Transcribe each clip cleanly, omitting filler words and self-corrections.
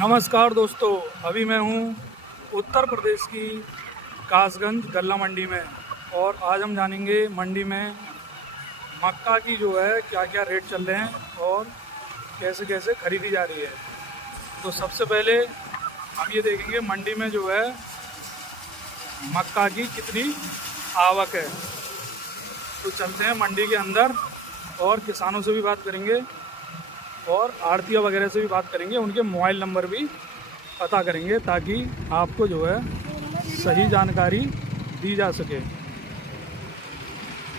नमस्कार दोस्तों, अभी मैं हूँ उत्तर प्रदेश की कासगंज गल्ला मंडी में और आज हम जानेंगे मंडी में मक्का की जो है क्या क्या रेट चल रहे हैं और कैसे कैसे खरीदी जा रही है। तो सबसे पहले हम ये देखेंगे मंडी में जो है मक्का की कितनी आवक है। तो चलते हैं मंडी के अंदर और किसानों से भी बात करेंगे और आड़तिया वगैरह से भी बात करेंगे, उनके मोबाइल नंबर भी पता करेंगे ताकि आपको जो है सही जानकारी दी जा सके।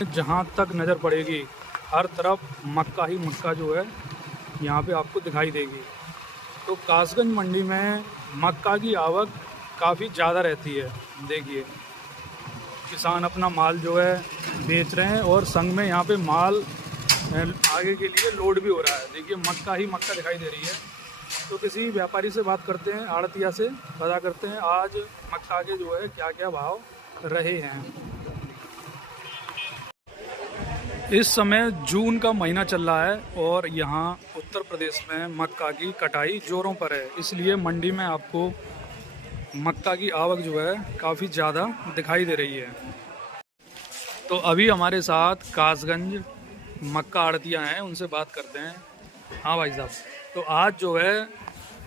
जहाँ तक नज़र पड़ेगी हर तरफ मक्का ही मक्का जो है यहाँ पे आपको दिखाई देगी। तो कासगंज मंडी में मक्का की आवक काफ़ी ज़्यादा रहती है। देखिए किसान अपना माल जो है बेच रहे हैं और संग में यहाँ पे माल आगे के लिए लोड भी हो रहा है। देखिए मक्का ही मक्का दिखाई दे रही है। तो किसी व्यापारी से बात करते हैं, आड़तिया से पता करते हैं आज मक्का के जो है क्या क्या भाव रहे हैं। इस समय जून का महीना चल रहा है और यहाँ उत्तर प्रदेश में मक्का की कटाई जोरों पर है, इसलिए मंडी में आपको मक्का की आवक जो है काफ़ी ज़्यादा दिखाई दे रही है। तो अभी हमारे साथ कासगंज मक्का आड़तिया हैं, उनसे बात करते हैं। हाँ भाई साहब, तो आज जो है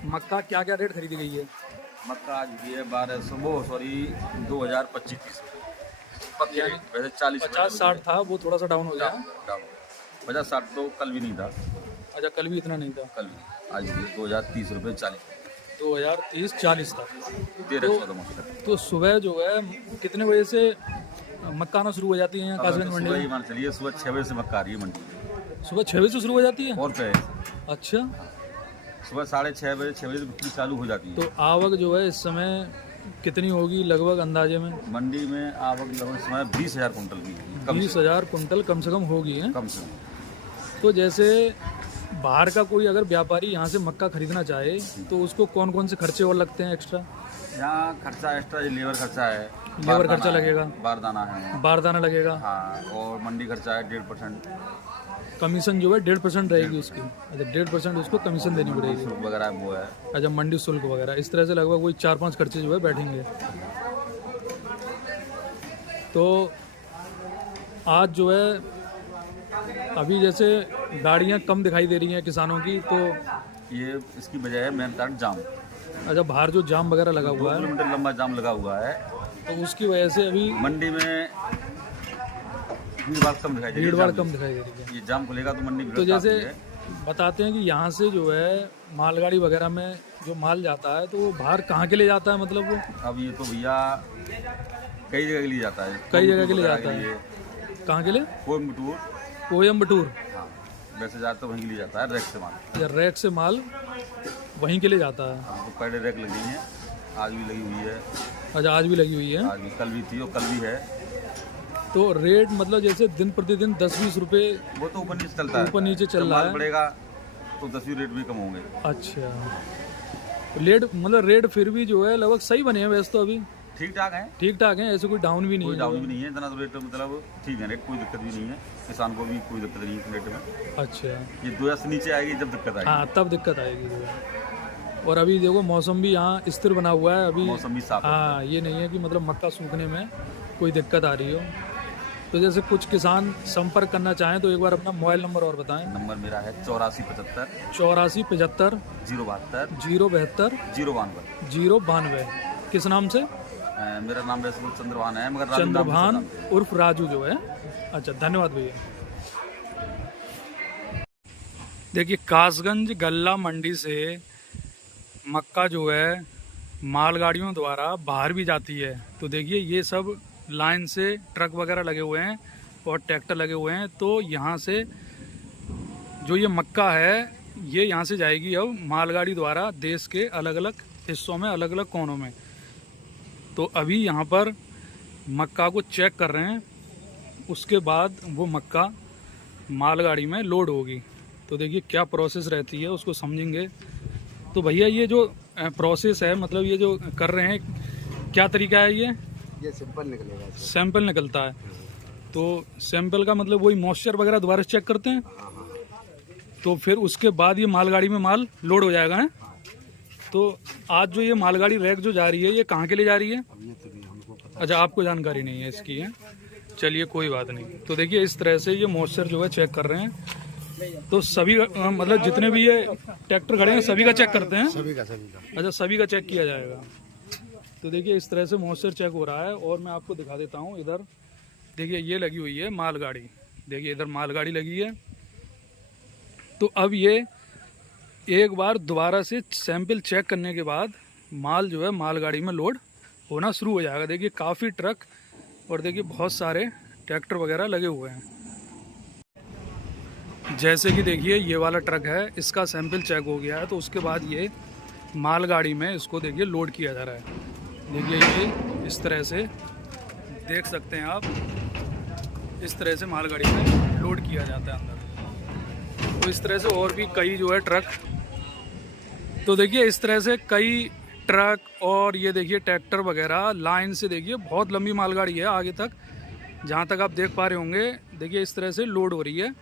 मक्का क्या क्या रेट खरीदी गई है? मक्का आज भी है 2025 वैसे 50-60 था, वो थोड़ा सा डाउन हो गया। 50-60 तो कल भी नहीं था। अच्छा, कल भी इतना नहीं था। कल भी आज भी 2030 रुपये 40 2030-40 था। 1300 तो सुबह जो है कितने बजे से मक्का आना शुरू हो जाती है यहाँ कासगंज मंडी में? मान चलिए सुबह 6 बजे से मक्का आ रही है मंडी में। सुबह 6 बजे से शुरू हो जाती है? और पे अच्छा, सुबह 6:30 बजे 6 बजे से बिक्री चालू हो जाती है। तो आवक जो है इस समय कितनी होगी लगभग अंदाजे में? मंडी में आवक लगभग इस समय 20,000 कुंटल की 20,000 कुंटल कम से कम होगी है? कम से कम। तो जैसे बाहर का कोई अगर व्यापारी यहाँ से मक्का खरीदना चाहे तो उसको कौन कौन से खर्चे और लगते हैं एक्स्ट्रा? यहाँ खर्चा एक्स्ट्रा लेबर खर्चा है, लेबर खर्चा लगेगा, बारदाना है, बारदाना लगेगा, हाँ, और मंडी खर्चा है 1.5%। कमीशन जो है 1.5% रहेगी उसकी। अच्छा, 1.5% उसको कमीशन देनी पड़ेगी वगैरह वो है। अच्छा, मंडी शुल्क वगैरह इस तरह से लगभग वही 4-5 खर्चे जो है बैठेंगे। तो आज जो है अभी जैसे गाड़ियाँ कम दिखाई दे रही हैं किसानों की, तो ये इसकी वजह है मेन कारण जाम। अच्छा, बाहर जो जाम वगैरह लगा 2 हुआ है किलोमीटर लंबा जाम लगा हुआ है, तो उसकी वजह से अभी मंडी में भीड़ कम दिखाई दे रही है। भीड़ कम दिखाई दे रही है। ये जाम खुलेगा तो मंडी तो जैसे बताते हैं कि यहाँ से जो है मालगाड़ी वगैरह में जो माल जाता है तो वो बाहर कहाँ के लिए जाता है? मतलब वो अब ये तो भैया कई जगह के लिए जाता है। कई जगह के लिए जाता है। कहाँ के लिए? कोयम्बटूर। हाँ, वैसे जाता तो वहीं के लिए जाता है, रैक से माल। या रैक से माल वहीं के लिए जाता है। हाँ, तो पहले रैक लगी है, आज भी लगी हुई है। अच्छा, आज भी लगी हुई है? आज भी, कल भी थी और कल भी है। तो रेट मतलब जैसे दिन प्रतिदिन 10-20 रुपये वो तो ऊपर नीचे चलता है, ऊपर नीचे चल रहा है। बढ़ेगा तो 10 रेट भी कम होंगे। अच्छा, रेट मतलब रेट फिर भी जो है लगभग सही बने हैं वैसे तो अभी ठीक ठाक है, ठीक ठाक है, ऐसे कोई डाउन भी नहीं कोई है। डाउन भी नहीं है, इतना तो रेट मतलब ठीक है, रेट कोई दिक्कत भी नहीं है, किसान को भी कोई दिक्कत नहीं है रेट में। अच्छा, ये 2000 से नीचे आएगी जब दिक्कत आएगी। हाँ, तब दिक्कत आएगी जो है। और अभी देखो मौसम भी यहाँ स्थिर बना हुआ है अभी, मौसम भी साफ है। हाँ, ये नहीं है कि मतलब मक्का सूखने में कोई दिक्कत आ रही हो। तो जैसे कुछ किसान संपर्क करना चाहें तो एक बार अपना मोबाइल नंबर और बताएं। नंबर मेरा है 8475 8475 072 072 092। 092। किस नाम से? मेरा नाम वैसे चंद्रभान है, मगर चंद्रभान उर्फ राजू जो है। अच्छा, धन्यवाद भैया। देखिए कासगंज गल्ला मंडी से मक्का जो है मालगाड़ियों द्वारा बाहर भी जाती है। तो देखिए ये सब लाइन से ट्रक वगैरह लगे हुए हैं और ट्रैक्टर लगे हुए हैं। तो यहाँ से जो ये मक्का है ये यहाँ से जाएगी अब मालगाड़ी द्वारा देश के अलग अलग हिस्सों में, अलग अलग कोनों में। तो अभी यहाँ पर मक्का को चेक कर रहे हैं, उसके बाद वो मक्का मालगाड़ी में लोड होगी। तो देखिए क्या प्रोसेस रहती है उसको समझेंगे। तो भैया ये जो प्रोसेस है, मतलब ये जो कर रहे हैं, क्या तरीका है? ये सैंपल निकलेगा। सैंपल निकलता है। तो सैंपल का मतलब वही मॉइस्चर वगैरह दोबारा चेक करते हैं। तो फिर उसके बाद ये मालगाड़ी में माल लोड हो जाएगा है। तो आज जो ये मालगाड़ी रैक जो जा रही है, ये कहाँ के लिए जा रही है? अब ये तो भी हमको पता अच्छा, आपको जानकारी नहीं है इसकी है? चलिए कोई बात नहीं। तो देखिए इस तरह से ये मॉइस्चर जो है चेक कर रहे हैं। तो सभी मतलब जितने भी ये ट्रैक्टर खड़े हैं सभी का चेक करते हैं? सभी का अच्छा, सभी का चेक किया जाएगा। तो देखिए इस तरह से मॉइस्चर चेक हो रहा है। और मैं आपको दिखा देता हूँ, इधर देखिए ये लगी हुई है मालगाड़ी। देखिए इधर मालगाड़ी लगी है। तो अब ये एक बार दोबारा से सैंपल चेक करने के बाद माल जो है मालगाड़ी में लोड होना शुरू हो जाएगा। देखिए काफ़ी ट्रक और देखिए बहुत सारे ट्रैक्टर वगैरह लगे हुए हैं। जैसे कि देखिए ये वाला ट्रक है, इसका सैंपल चेक हो गया है। तो उसके बाद ये मालगाड़ी में इसको देखिए लोड किया जा रहा है। देखिए ये इस तरह से देख सकते हैं आप, इस तरह से मालगाड़ी में लोड किया जाता है अंदर। तो इस तरह से और भी कई जो है ट्रक, तो देखिए इस तरह से कई ट्रक और ये देखिए ट्रैक्टर वगैरह लाइन से, देखिए बहुत लंबी मालगाड़ी है आगे तक, जहाँ तक आप देख पा रहे होंगे। देखिए इस तरह से लोड हो रही है।